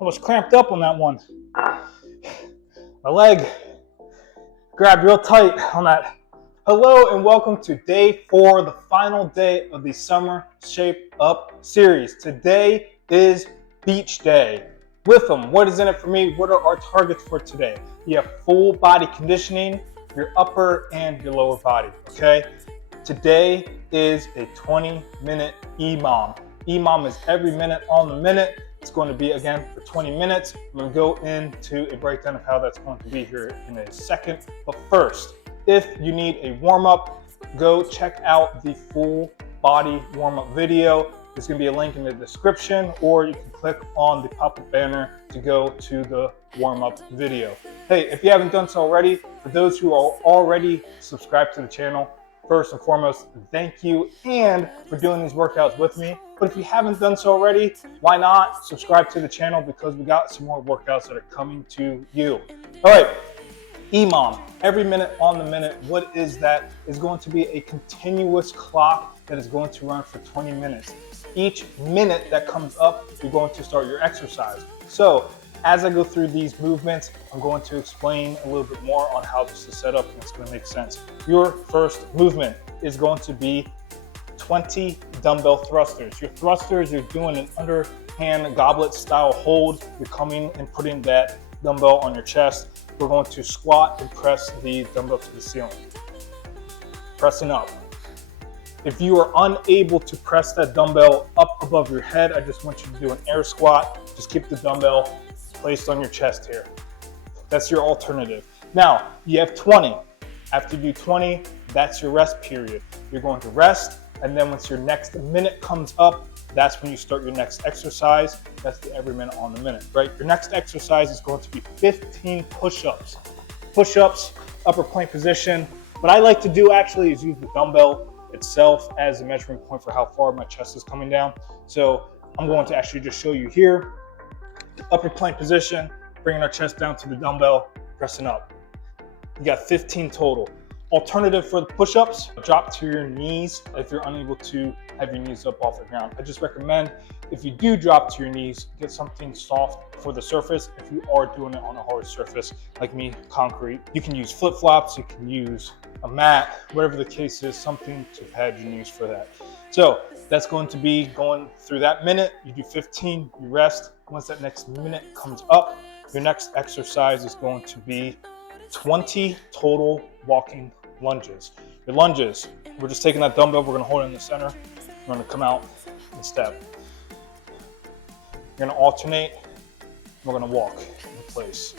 Almost cramped up on that one. My leg grabbed real tight on that. Hello and welcome to day 4, the final day of the Summer Shape Up series. Today is beach day. With them, what is in it for me? What are our targets for today? You have full body conditioning, your upper and your lower body, okay? Today is a 20-minute EMOM. EMOM is every minute on the minute. It's going to be, again, for 20 minutes. I'm going to go into a breakdown of how that's going to be here in a second. But first, if you need a warm-up, go check out the full body warm-up video. There's going to be a link in the description, or you can click on the pop-up banner to go to the warm-up video. Hey, if you haven't done so already, for those who are already subscribed to the channel, first and foremost, thank you and for doing these workouts with me. But if you haven't done so already, why not subscribe to the channel, because we got some more workouts that are coming to you. All right, EMOM, every minute on the minute. What is that? Is going to be a continuous clock that is going to run for 20 minutes. Each minute that comes up, you're going to start your exercise. So as I go through these movements, I'm going to explain a little bit more on how this is set up, and it's going to make sense. Your first movement is going to be 20 dumbbell thrusters. Your thrusters, you're doing an underhand goblet style hold. You're coming and putting that dumbbell on your chest. We're going to squat and press the dumbbell to the ceiling. Pressing up. If you are unable to press that dumbbell up above your head, I just want you to do an air squat. Just keep the dumbbell placed on your chest here. That's your alternative. Now, you have 20. After you do 20, that's your rest period. You're going to rest, and then once your next minute comes up, that's when you start your next exercise. That's the every minute on the minute, right? Your next exercise is going to be 15 push-ups. Push-ups, upper plank position. What I like to do actually is use the dumbbell itself as a measuring point for how far my chest is coming down. So I'm going to actually just show you here. Upper plank position, bringing our chest down to the dumbbell, pressing up. You got 15 total. Alternative for the push-ups, drop to your knees if you're unable to have your knees up off the ground. I just recommend, if you do drop to your knees, get something soft for the surface. If you are doing it on a hard surface, like me, concrete, you can use flip-flops, you can use a mat, whatever the case is, something to pad your knees for that. So that's going to be going through that minute. You do 15, you rest. Once that next minute comes up, your next exercise is going to be 20 total walking lunges. Your lunges, we're just taking that dumbbell, we're gonna hold it in the center, we're gonna come out and step. You're gonna alternate, we're gonna walk in place.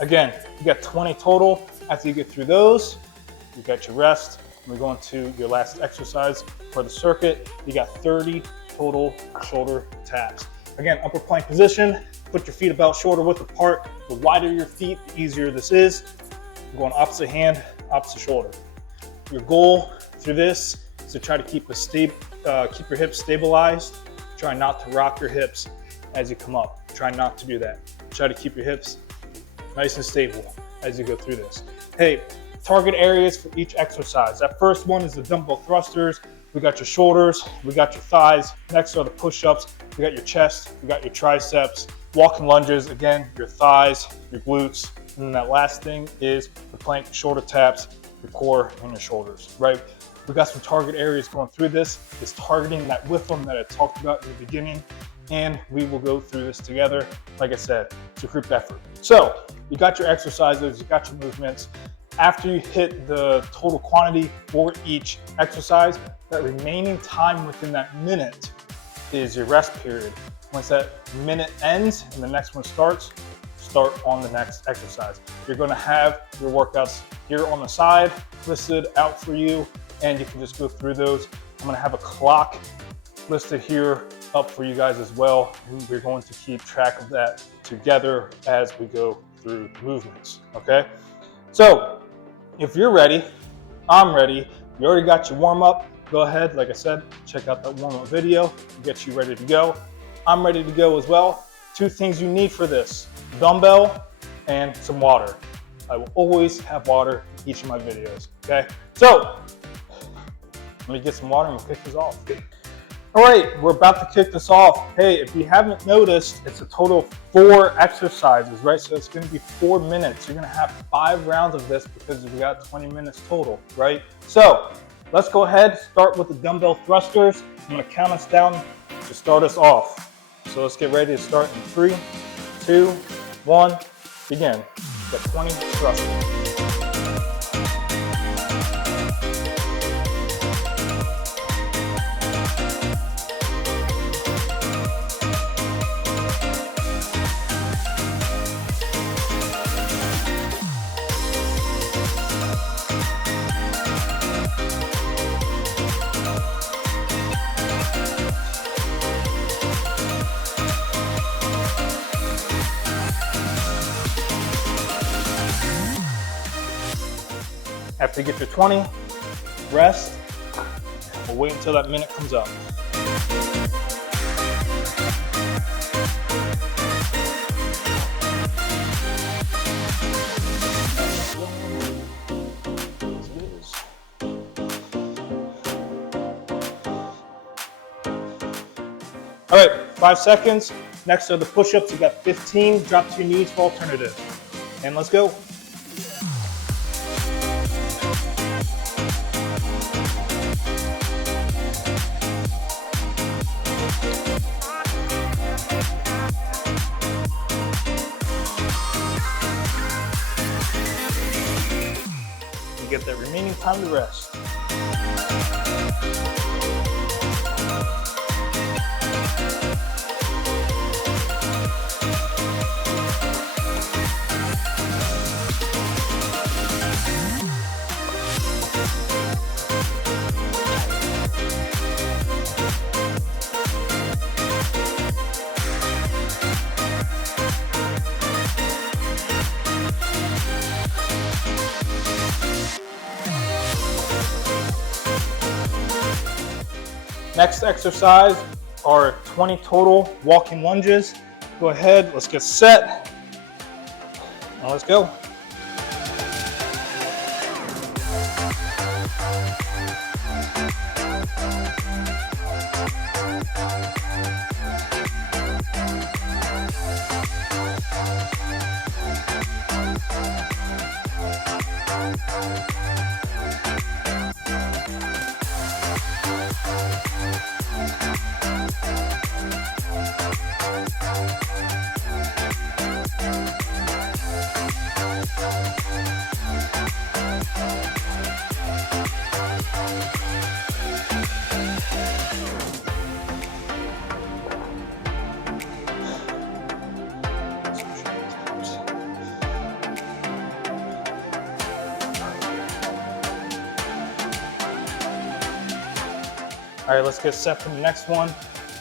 Again, you got 20 total. After you get through those, you got your rest. We're going to your last exercise for the circuit. You got 30 total shoulder taps. Again, upper plank position, put your feet about shoulder width apart. The wider your feet, the easier this is. You're going opposite hand, opposite shoulder. Your goal through this is to try to keep your hips stabilized. Try not to rock your hips as you come up. Try not to do that. Try to keep your hips nice and stable as you go through this. Hey, target areas for each exercise. That first one is the dumbbell thrusters. We got your shoulders, we got your thighs. Next are the push-ups. We got your chest, we got your triceps. Walking lunges, again, your thighs, your glutes. And then that last thing is the plank shoulder taps, your core and your shoulders, right? We got some target areas going through this. It's targeting that with them that I talked about in the beginning. And we will go through this together. Like I said, it's a group effort. So you got your exercises, you got your movements. After you hit the total quantity for each exercise, that remaining time within that minute is your rest period. Once that minute ends and the next one starts, start on the next exercise. You're gonna have your workouts here on the side listed out for you, and you can just go through those. I'm gonna have a clock listed here up for you guys as well. We're going to keep track of that together as we go through movements, okay? So if you're ready, I'm ready, you already got your warm up, go ahead, like I said, check out that warm up video, get you ready to go. I'm ready to go as well. 2 things you need for this, dumbbell and some water. I will always have water in each of my videos, okay? So let me get some water and we'll kick this off. All right, we're about to kick this off. Hey, if you haven't noticed, it's a total of 4 exercises, right? So it's gonna be 4 minutes. You're gonna have 5 rounds of this because we got 20 minutes total, right? So let's go ahead, start with the dumbbell thrusters. I'm gonna count us down to start us off. So let's get ready to start in 3, 2, 1, begin. Got 20 thrusters. After you get your 20, rest. We'll wait until that minute comes up. All right, 5 seconds. Next are the push-ups. You got 15. Drop to your knees for alternative. And let's go. You get that remaining time to rest. Next exercise are 20 total walking lunges. Go ahead, let's get set. Now let's go. All right, let's get set for the next one.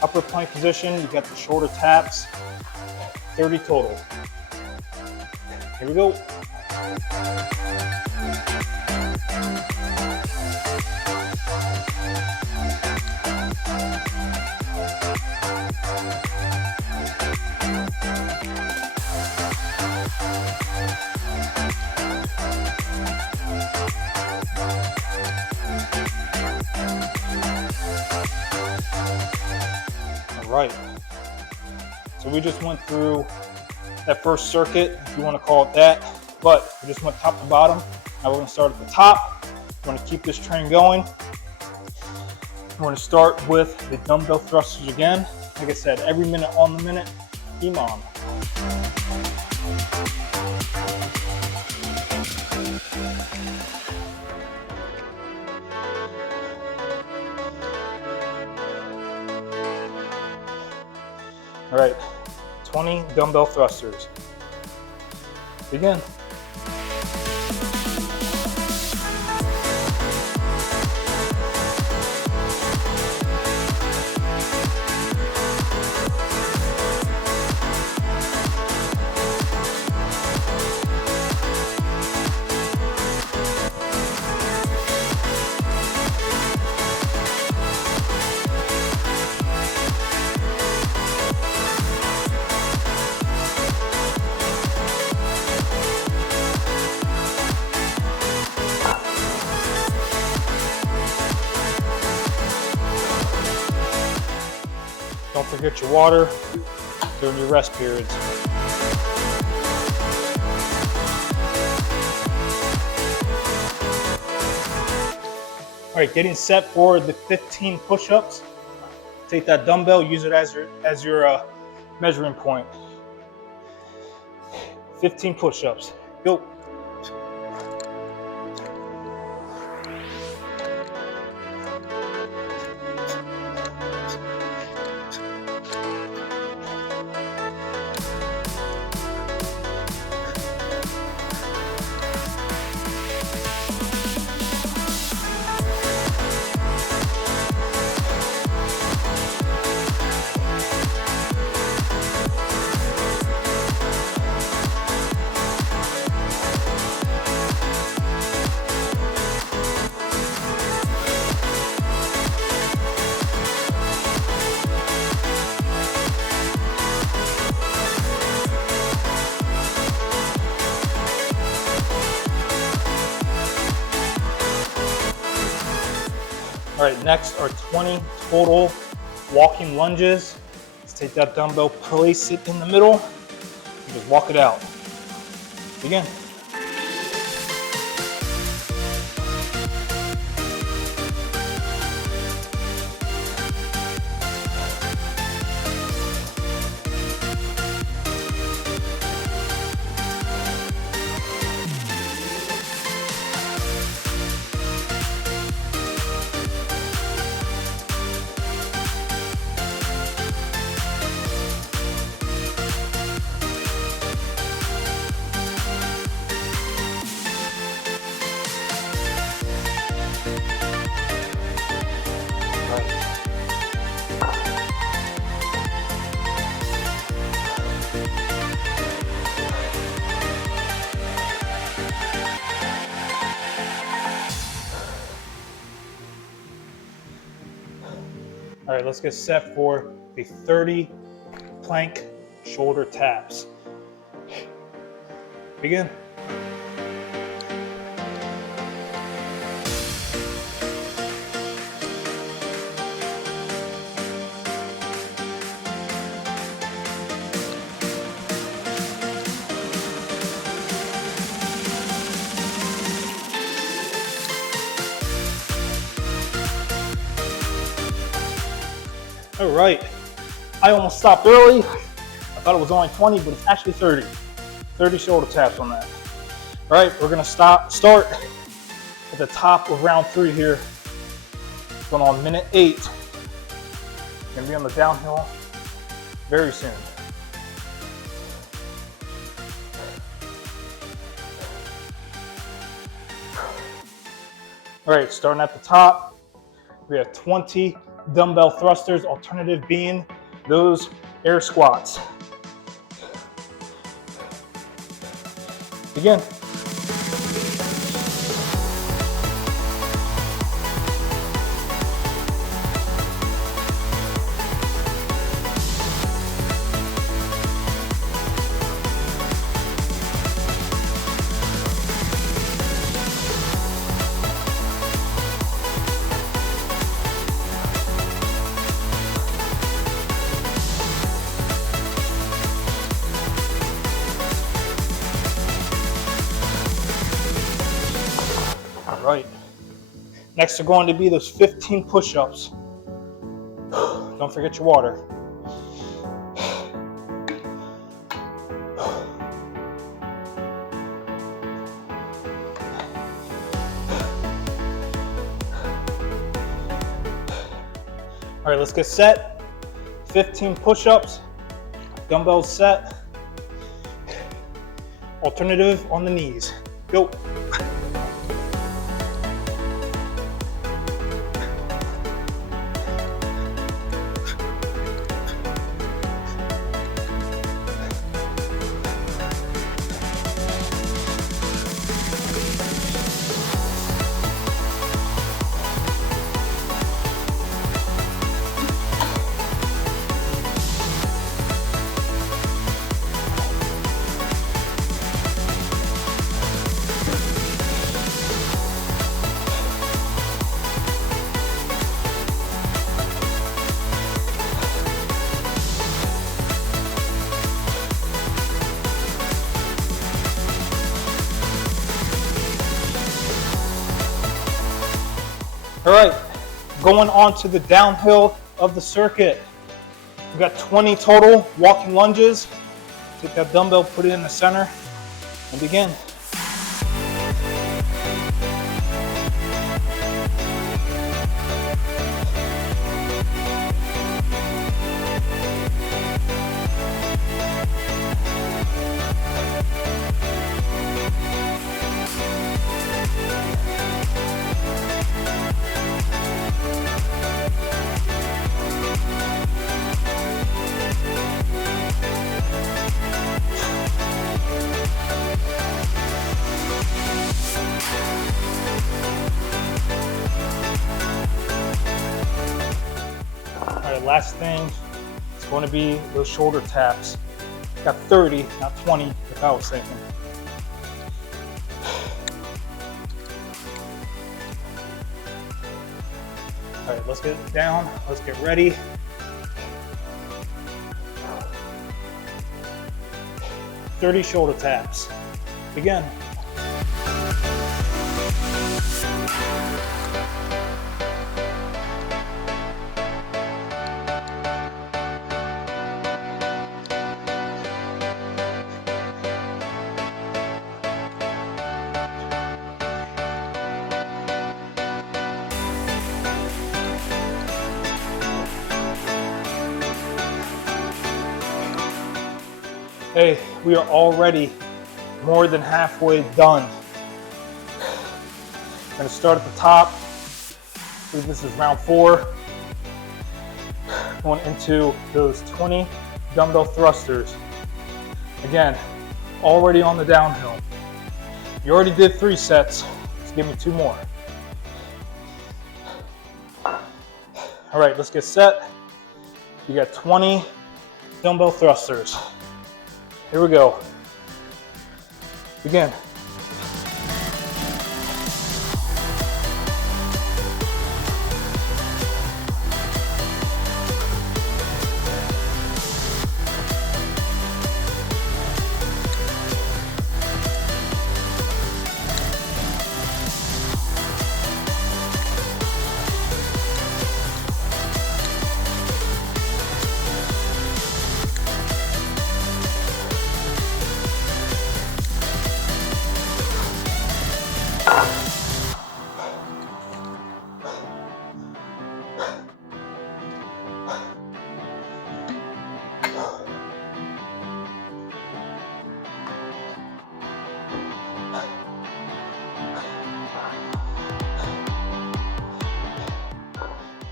Upper plank position, you got the shoulder taps, 30 total. Here we go. Right. So we just went through that first circuit, if you want to call it that, but we just went top to bottom. Now we're going to start at the top. We're going to keep this train going. We're going to start with the dumbbell thrusters again. Like I said, every minute on the minute, EMOM. All right, 20 dumbbell thrusters. Begin. Don't forget your water during your rest periods. All right, getting set for the 15 push-ups. Take that dumbbell, use it as your measuring point. 15 push-ups. Go. All right, next are 20 total walking lunges. Let's take that dumbbell, place it in the middle, and just walk it out. Begin. All right, let's get set for the 30 plank shoulder taps. Begin. All right, I almost stopped early. I thought it was only 20, but it's actually 30. 30 shoulder taps on that. All right, we're gonna start at the top of round 3 here. Going on minute 8. Gonna be on the downhill very soon. All right, starting at the top, we have 20 dumbbell thrusters, alternative being those air squats. Begin. Right. Next are going to be those 15 push-ups. Don't forget your water. All right, let's get set. 15 push-ups, dumbbells set. Alternative on the knees. Go. All right, going on to the downhill of the circuit. We've got 20 total walking lunges. Take that dumbbell, put it in the center, and begin. Last thing is going to be those shoulder taps. Got 30, not 20, like I was thinking. All right, let's get down. Let's get ready. "30 shoulder taps. Begin. Hey, we are already more than halfway done. I'm gonna start at the top. I believe this is round 4. Going into those 20 dumbbell thrusters. Again, already on the downhill. You already did 3 sets. Let's give me 2 more. All right, let's get set. You got 20 dumbbell thrusters. Here we go. Begin.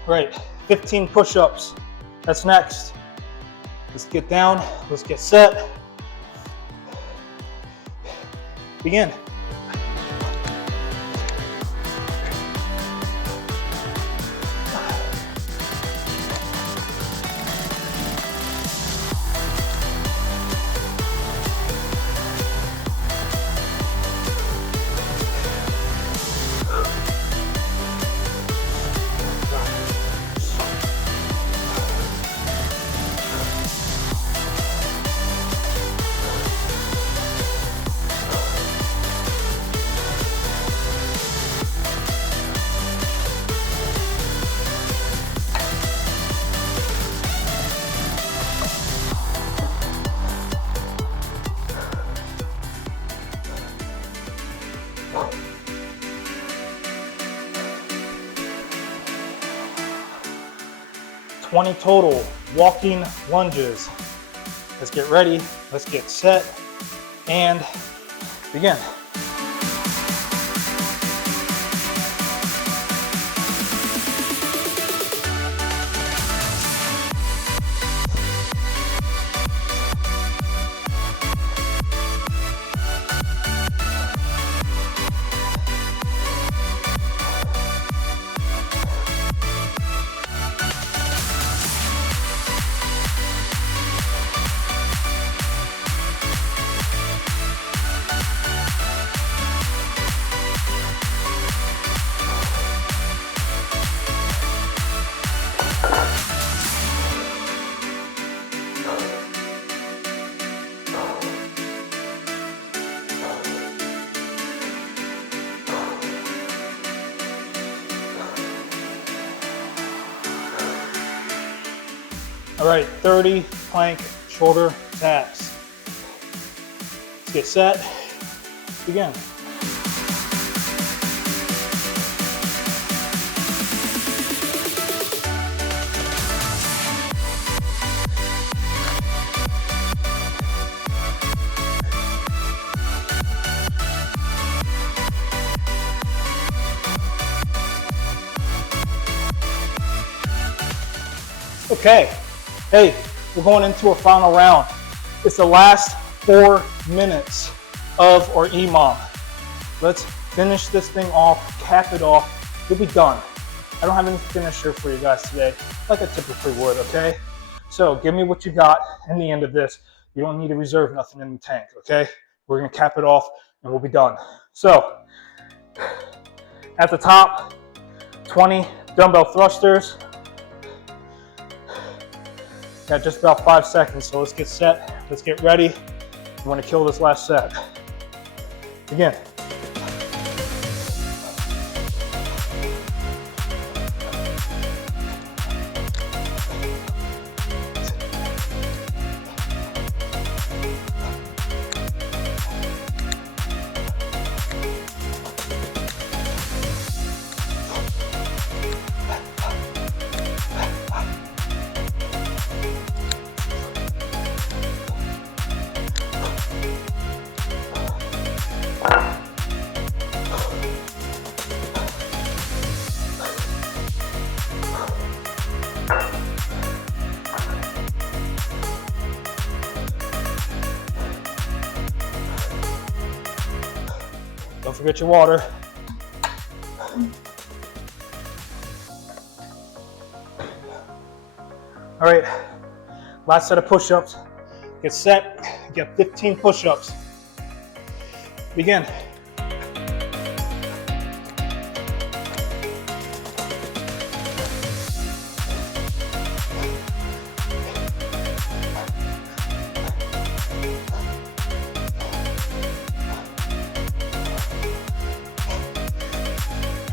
Great, 15 push-ups. That's next. Let's get down, let's get set. Begin. "20 total walking lunges. Let's get ready, let's get set, and begin. All right, 30 plank shoulder taps. Let's get set, begin. Okay, hey, we're going into a final round. It's the last 4 minutes of our EMOM. Let's finish this thing off, cap it off, you'll be done. I don't have any finisher for you guys today, like I typically would, okay? So give me what you got in the end of this. You don't need to reserve nothing in the tank, okay? We're gonna cap it off and we'll be done. So, at the top, 20 dumbbell thrusters. Got just about 5 seconds, so let's get set, let's get ready. We want to kill this last set. Begin. Don't forget your water. All right, last set of push-ups. Get set, get 15 push-ups. Begin.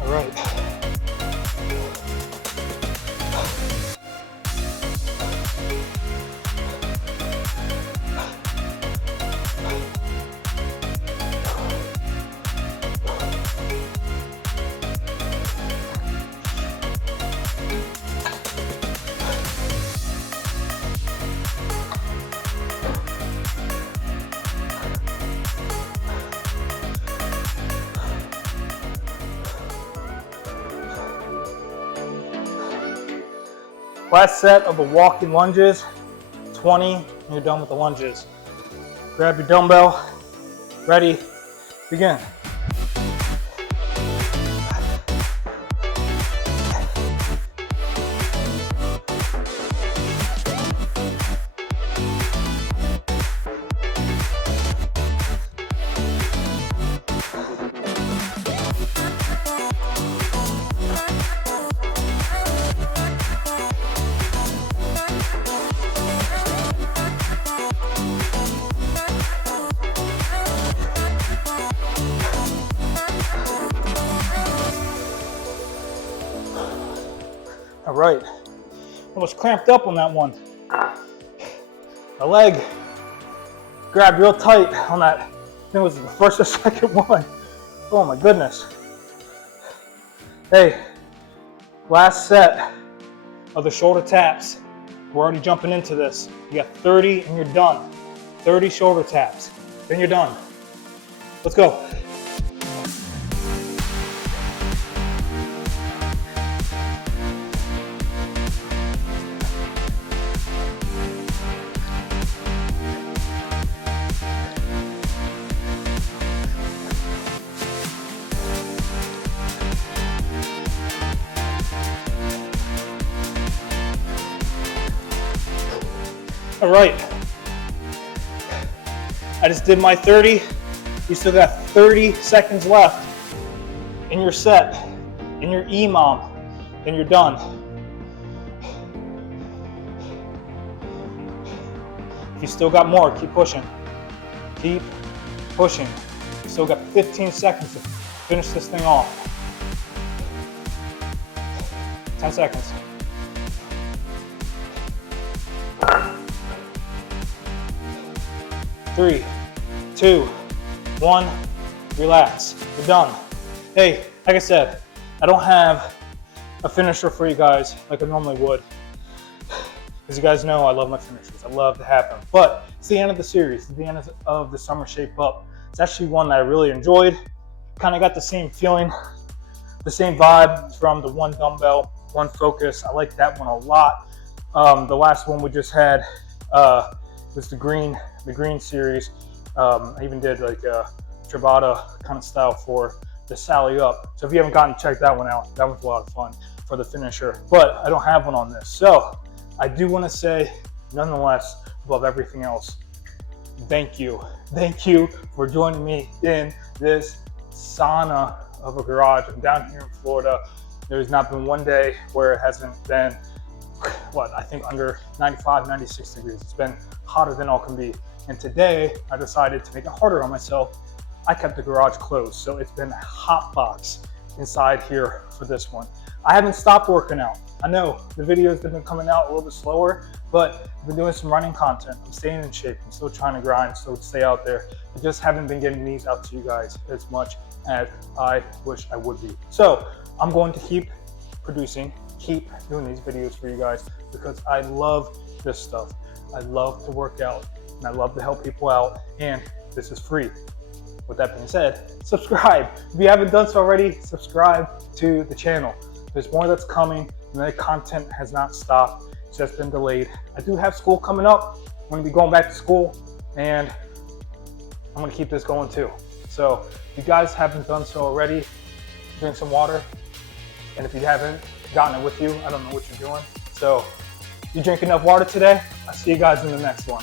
All right. Last set of the walking lunges, 20, and you're done with the lunges. Grab your dumbbell, ready, begin. All right, I was cramped up on that one. My leg grabbed real tight on that. I think it was the first or second one. Oh my goodness. Hey, last set of the shoulder taps. We're already jumping into this. You got 30 and you're done. 30 shoulder taps, then you're done. Let's go. All right, I just did my 30. You still got 30 seconds left in your set, in your EMOM, and you're done. If you still got more, keep pushing. Keep pushing. You still got 15 seconds to finish this thing off. 10 seconds. 3, 2, 1. Relax. We're done. Hey, like I said, I don't have a finisher for you guys like I normally would. As you guys know, I love my finishers. I love to have them. But it's the end of the series. It's the end of the Summer Shape Up. It's actually one that I really enjoyed. Kind of got the same feeling, the same vibe from the one dumbbell, one focus. I like that one a lot. The last one we just had was the green series. I even did like a Tabata kind of style for the Sally Up. So if you haven't gotten to check that one out, that one's a lot of fun for the finisher. But I don't have one on this. So I do want to say, nonetheless, above everything else, thank you. Thank you for joining me in this sauna of a garage. I'm down here in Florida. There's not been one day where it hasn't been, I think under 95, 96 degrees. It's been hotter than all can be. And today, I decided to make it harder on myself. I kept the garage closed, so it's been a hot box inside here for this one. I haven't stopped working out. I know the videos have been coming out a little bit slower, but I've been doing some running content. I'm staying in shape. I'm still trying to grind, still stay out there. I just haven't been getting these out to you guys as much as I wish I would be. So I'm going to keep producing, keep doing these videos for you guys because I love this stuff. I love to work out and I love to help people out, and this is free. With that being said, subscribe. If you haven't done so already, subscribe to the channel. There's more that's coming, and the content has not stopped. It's just been delayed. I do have school coming up. I'm going to be going back to school, and I'm going to keep this going too. So if you guys haven't done so already, drink some water. And if you haven't gotten it with you, I don't know what you're doing. So if you drink enough water today, I'll see you guys in the next one.